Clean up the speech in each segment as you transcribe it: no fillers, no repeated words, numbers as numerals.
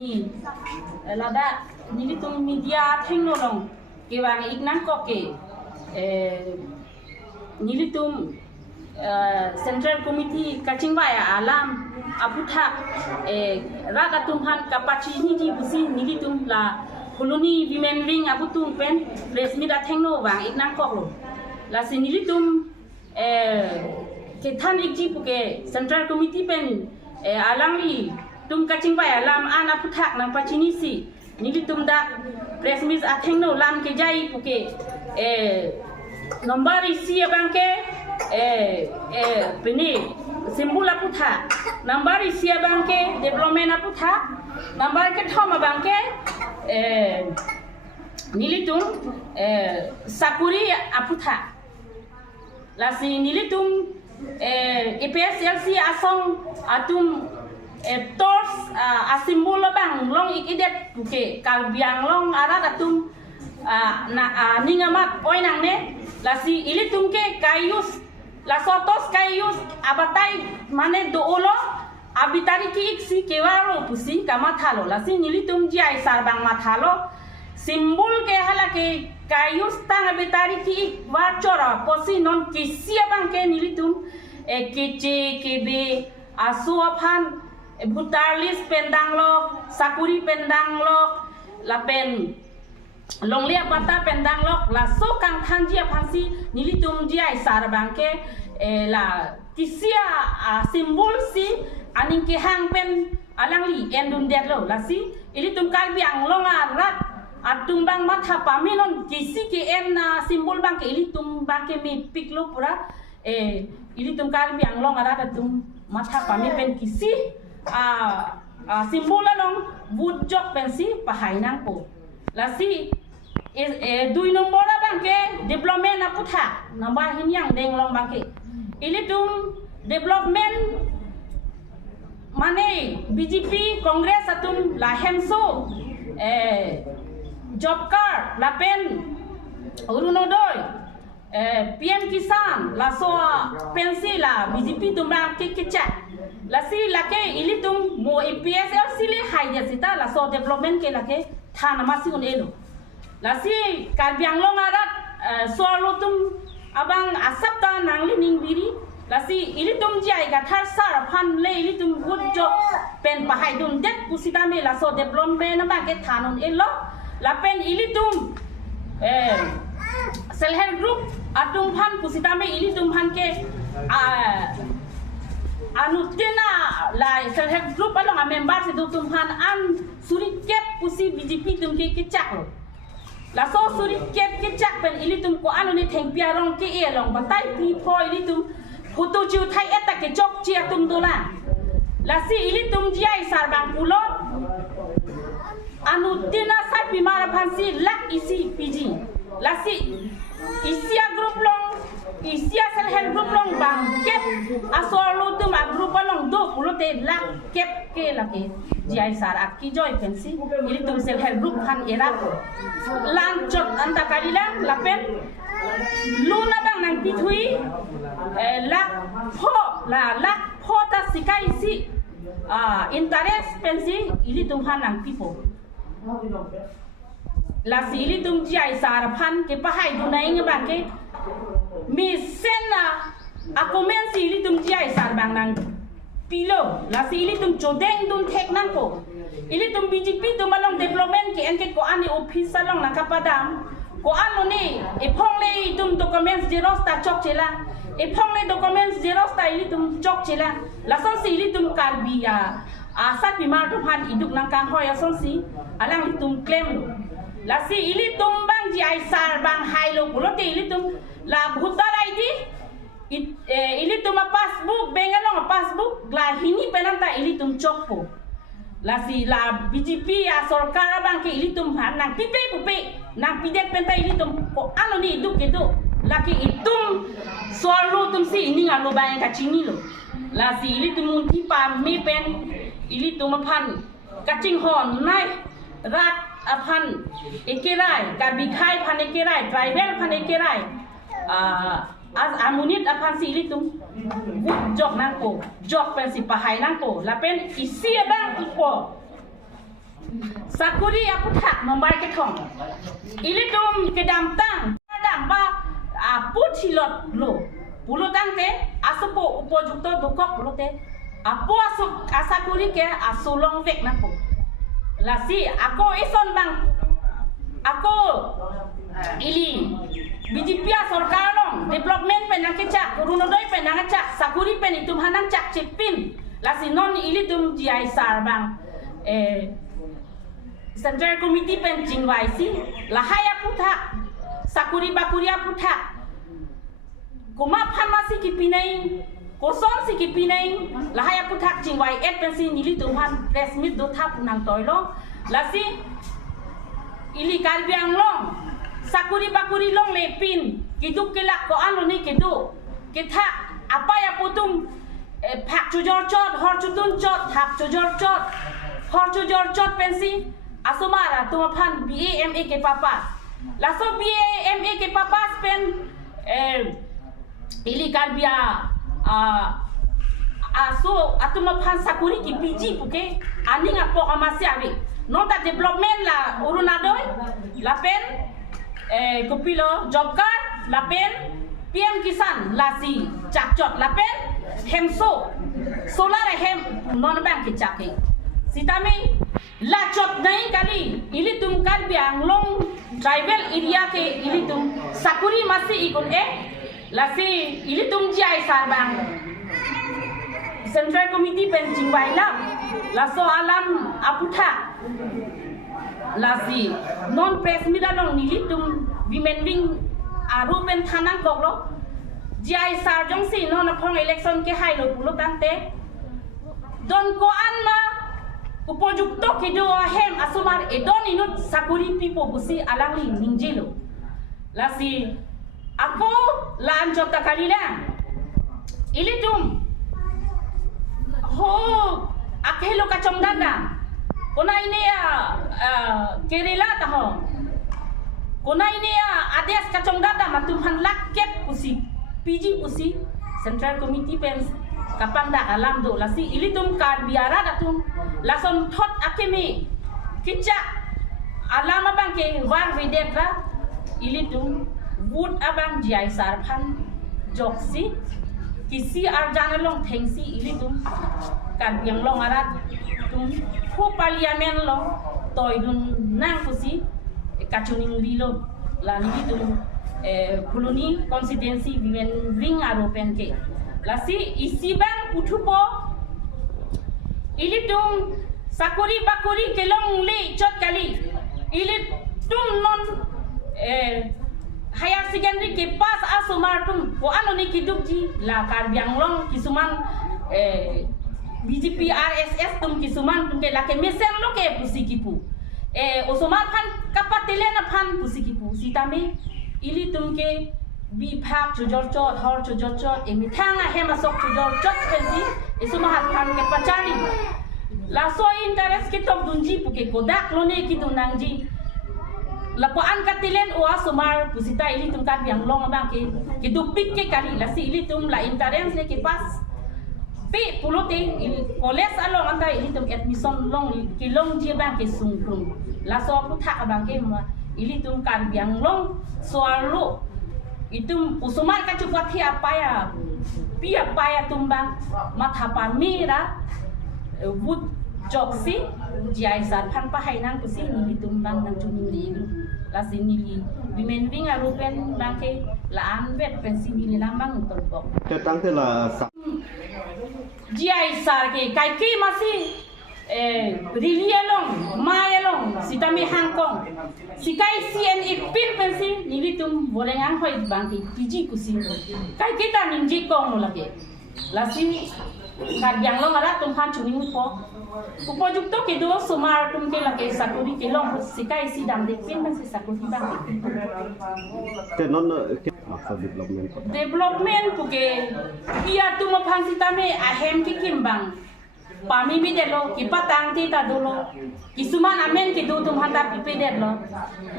Ni lada ni tung media teknolong ke wang ignan ko ke ni tung central committee kacing baya alam aputha raga tumhan kapachi ni di busi ni tung la koloni women wing aputung pen press media tekno wang ignan ko lo la si ni tung ke than ikji puke central committee pen alang li tum kacing baya lam ana puthak nang pachini si nili tum da press mis atheng no lam ke jai puke number isi bangke peni simbula putha number isi bangke development aputha number ke thoma bangke nili tum sakuri aputha lasi nili tum EPSLC asong atum tos asimbol bang long ikidet buke kalbiang long ara datum ningamat oinang ne lasi ili tumke kayus la sotos kayus abatai mane doolo abitari ki iksi kewaro pusi kamathalo lasi nili tum jai sarbang mathalo simbol ke hala ke kayus tang abitari ki warchora posi non kisia bang ke nili tum kece kebe asuapan Butalis pendang lok, sakuri pendang lok, lapen longlia pata pendang lok, la so kang thanjia phansi nilitum jia sar bangke la kisia simbol si aning ke hang pen alang li endun det lo la si ilitum kalbiang longa rat atung bang matha paminon kisi ke en simbol bangke ilitum bangke mi piklo pura ilitum kalbiang longa rat atung matha pami pen kisi simbol long bujok pensi pahay nang po lasi dui nombor bangke development aputha nambah hinyang deng long bangke ini tum development mane BJP Kongres atum lahemso job card lapen urunodoy PM Kisan laso pensi la BJP tumbang kecak lasi lake ili tum mo EPSL sile haja sita laso development ke lake thana masi un elo lasi kalbiang long arat solo tum abang asapta nangli ning biri lasi ili tum jai ga thar sar phan le ili tum good job pen pahai dun det pusita me laso development ba ke thanon elo lapen ili tum self help group atung phan pusita me ili tum phan ke anu tena la self help group along a member se tum han an suri kep pusi BJP tum ke kecak lo la so suri kep kecak pen ili tum ko anu ni theng pia rong ke e long batai pi po ili tum putu chiu thai eta ke chok chia tum dola la si ili tum jiai sar bang pulot anu tena sat pi mara phansi lak isi PG la si isia group long isia self help group long bang kep asolo tum a group long do pulote lak kep ke lake jai sar akki joy pensi ili tum self help group han era ko lan chot anta kalila lapen luna bang nang pithui lak pho ta sikai si interest pensi ili tum han nang pipo la si ili tum jai sar phan ke pahai du nai nge bang ke mi sena akomen si ili tum jai sar bang nang pilo la si ili tum chodeng dun thek nang ko ili tum BJP tum along development ke enke ko ani office along na kapadam ko anu ni e phong le tum documents xerox ta chok chela e phong le documents xerox ta ili tum chok chela la son si ili tum kalbia sat pi mar tu phan iduk nang kang hoya son si alang tum claim lo la si ili tum bang jai sar bang hai lo pulote ili tum la bhutar ID ili tum passbook bengalong passbook la hini penanta ili tum chokpo la si la BJP sarkar bang ke ili tum han nang pipe pupe nang pidet penta ili tum ko anu ni iduk gitu laki itum solo tum si ini ngalo bang ka chini lo la si ili tum munti pa mi pen ili tum phan kaching hon nai rat aphan ekerai kabikhai phan ekerai tribal phan ekerai as amunit aphan si ili tum jok nang ko jok pen si pahai nang ko la pen isi bang ko sakuri aku tak membayar ketong ili tum kedam tang kadam ba putilot lo pulutan te asopo upojukto dokok pulote apo asakuri ke asolong vek na po lasi ako ison bang ako ili BJP सरकार long development pen nang kecak runodoi pen nang kecak sakuri pen itu hanang cak cipin lasi non ili tum jiai sar bang Central Committee pen jingwai si lahaya putha sakuri bakuria putha kuma phan ma si kipinai koson si kipinai lahaya putha jingwai et pen si nili tum han press meet do thap nang toilo lasi ili karbiang long sakuri bakuri long lepin kiduk kelak ko anu ni kiduk kita apa ya putum pak jujor chot hor chutun chot hak jujor chot hor jujor chot pensi asumara tuma phan BAMA ke papas laso BAMA ke papas pen ili karbia aso atuma phan sakuri ki PG puke ani ngapo amasi awi nota development la urunadoi la pen kopilo job card la pen PM Kisan lasi chakchot la pen hemso solar hem non bank ki chaki sitami la chot nai kali ili tum kar biang long tribal area ke ili tum sakuri masi ikon lasi ili tum jai sarbang Central Committee pen jingbai la laso alam aputha lasi non press mida long nili tum women wing aru pen thanang koklo jai sar jong si non apong election ke hailo pulo tante don ko anma upojukto kedo hem asumar edon inut sakuri pipo busi alangli ningjelo lasi ako la anjota kalila ili tum ho akhelo kachong dada kona ini Kerala taho kona ini ades kacong dada matum han laket pusi PG pusi Central Committee pen kapang da alam do lasi ili tum kar biara datum lason thot akemi kicha alam abang ke war videtra ili tum wood abang jai sarphan joksi kisi arjana long thengsi ili tum kan biang long arat tum khu parliament long toy dun nang pusi kachuning rilo la ni tum Puluni constituency women wing aropen ke lasi isi bang putupo ili tum sakuri bakuri kelong le chot kali ili tum non higher secondary ke pas asumar tum ko anu ni kidukji la karbiang long kisuman BJP RSS tum kisuman tum ke la ke mesen lo ke pusikipu osomar phan kapatele na phan pusikipu sitame ili tum ke bi phak chujor chot hor chujor chot emithanga hema sok chujor chot pensi isuma hat phan ke pachari la so interest ki top dunji puke kodak lone ki tunangji la po an katilen o asumar pusita ili tum kat biang long abang ke dupik ke kali la si ili tum la interest le ke pas pi pulote koles along anta ili tum admission long ki long ji bang ke sungkung la so putha abang ke ma ili tum kan biang long soalu itu usumar ka chupati apa ya pi apa ya tumbang mathapa mira wood joksi jai sar phan pa hainang pusi ni tumbang nang chuning ri la sinili women wing arupen bangke la an vet pensi ni lambang tolpok te tang te la jai sar ke kai ki masi Rilielong, Mayelong, sitami Hangkong, sikai CNE pin pensi, nilitum bolengang hoi bangki, PG kusi, kai kita ninji kong lagi, lasi karbiang long ada tumpan cuning po, upo jukto kedo sumar tum ke lagi sakuri kelong, sikai si dam dek pin pensi sakuri bangki. Tenon development puke, biar tum pan sitami ahem ki kimbang. pami mi det lo ki patang ti ta do lo ki suman amen ki do tum han ta pipe det lo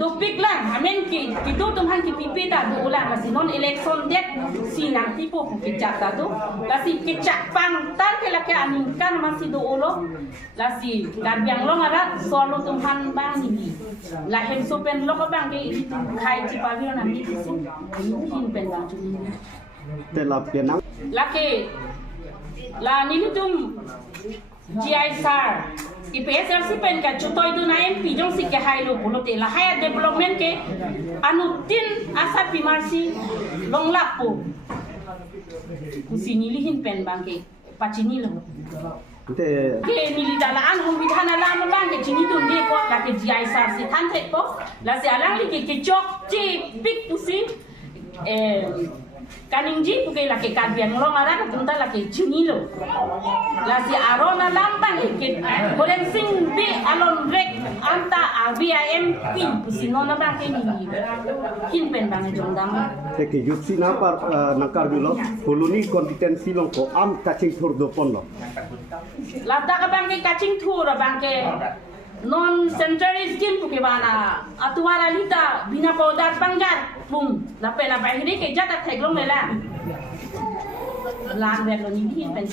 do pik lang amen ki do tum han ki pipe ta do ulang la si non election det si nang ti po ki chat ta do la si ki chat pang tan ke la ke aning kan ma si do ulo la si kan biang lo ngara so lo tum han bang ni la hem so pen lo ko bang ke khai ti pa vi na mi ti si hin pen bang chu ni แต่ละเปลี่ยนน้ laki la nini tum GISR IPSR si pen ka chutoy tu na MP jong si ke hai lo bulote la haya development ke anu tin asa pimarsi long lapo kusi nilihin pen bangke pachini lo ำแต่ ke nili dalaan hum bidhana la mo lang ke chini tum de ko la ke GISR si than the ko la si alang li ke chok chi pik pusi kaninji puke la ke kadbian lo ngara tunta la ke chini lo la si arona lambang ke goreng sing bi alon rek anta RBIM pin pusi no na bang ke ni kin pen bang jong dam แต่กิยุทธินาปานักการบิลล์ฮุลุนีคอนดิเทนซีลงก็อัมกัชิงทูร์ดปอนล์ la da ka bang ke kaching thur bang ke non century scheme puke bana atuara lita bina podar pangjar pum la pela bahiri ke jata theglong lela lang ve lo ni hin pen